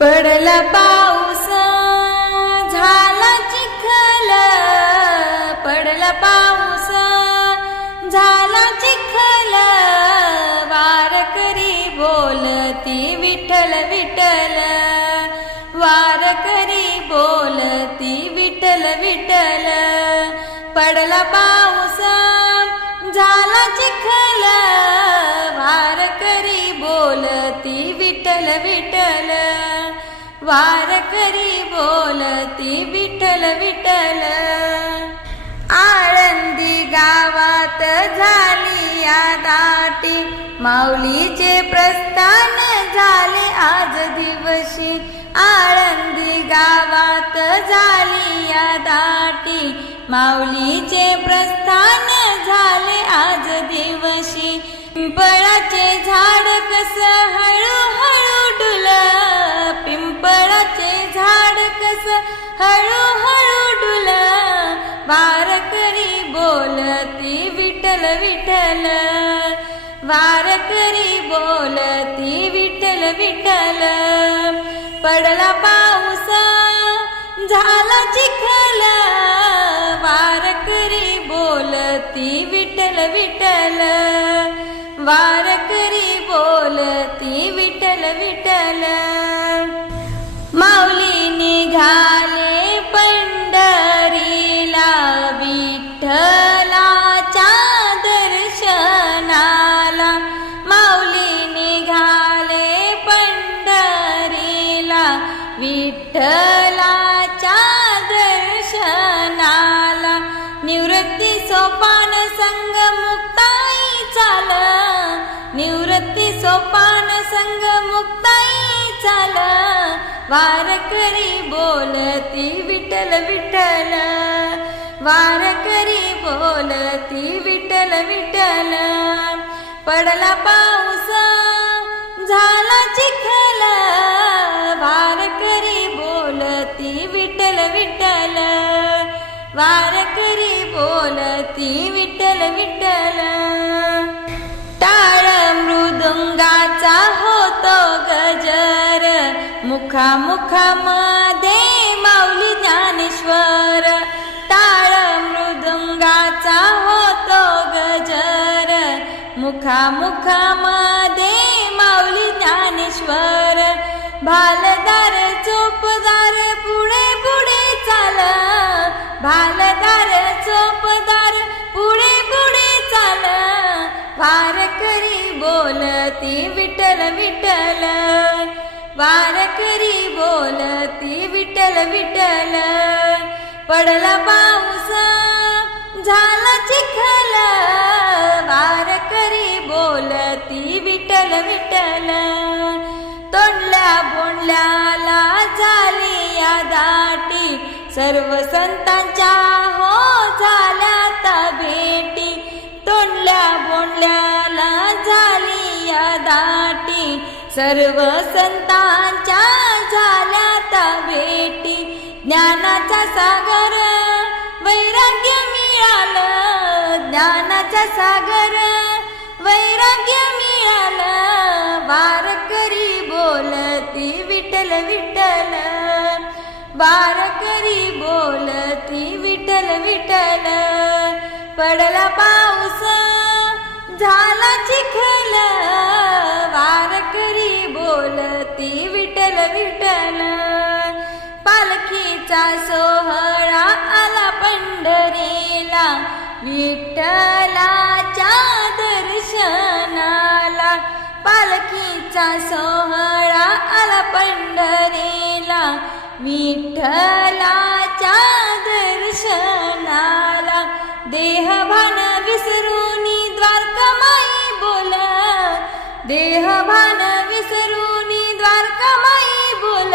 पडला पाऊस झाला चिखल. पडला पाऊस झाला चिखल. वारकरी बोलती विठ्ठल विठ्ठल. वारकरी बोलती विठ्ठल विठ्ठल. पडला पाऊस झाला चिखल. वारकरी बोलती विठ्ठल विठ्ठल. आळंदी गावात झाली या दाटी. माऊलीचे प्रस्थान झाले आज दिवशी. आळंदी गावात झाली या दाटी. माऊलीचे प्रस्थान झाले आज दिवशी. पिंपळाचे झाड कस हळू हळूहळू डुल वारकरी बोलती विठ्ठल विठ्ठल. वारकरी बोलती विठ्ठल विठ्ठल. पडला पाऊस झाला चिखल. वारकरी बोलती विठ्ठल विठ्ठल. वारकरी बोलती विठ्ठल विठ्ठल. सोपान संग मुक्ताई चाल. निवृत्ती सोपान संग मुक्ताई चाल. वारकरी बोलती विठ्ठल विठ्ठल. वारकरी बोलती विठ्ठल विठल पडला पाऊस झाला चिखल. वारकरी बोलती विठल विठ्ठल. वारकरी बोलती विठ्ठल विठ्ठल. टाळ मृदुंगाचा होतो गजर. मुखामुखामध्ये माऊली ज्ञानेश्वर. टाळ मृदुंगाचा होतो गजर. मुखामुखामध्ये माऊली ज्ञानेश्वर. भालदार चोपदार पुढे पुढे चाल. भाल चोपदार पुढे पुढे चाल. वारकरी बोलती विठ्ठल विठ्ठल. वारकरी बोलती विठल विठल पडला पाऊस झाला चिखल. सर्व संतांच्या हो झाल्या आता भेटी. तोंडल्या बोंडल्याला झाली या दाटी. सर्व संतांच्या झाल्या आता भेटी. ज्ञानाचा सागर वैराग्य मिळालं. ज्ञानाचा सागर वैराग्य मिळालं. वारकरी बोलती विठ्ठल विठ्ठल. वारकरी बोलती विठ्ठल विठल पडला पाऊस झाला चिखल. वारकरी बोलती विठ्ठल विठल पालखीचा सोहळा आला पंढरीला. विठ्ठलाच्या दर्शनाला देहभान विसरून द्वारकामाई बोल. देहभान विसरून द्वारकामाई बोल.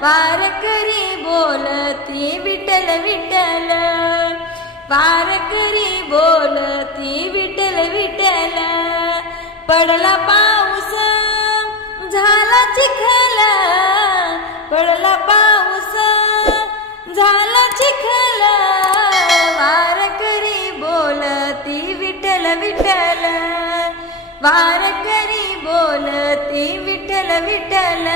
वारकरी बोलती विठ्ठल विठ्ठल. वारकरी बोलती विठ्ठल विठ्ठल. पडला पाऊस झाला चिखला. पडला पाऊस झाला चिखल वारकरी बोलती विठ्ठल वार वारकरी बोलती विठ्ठल विठल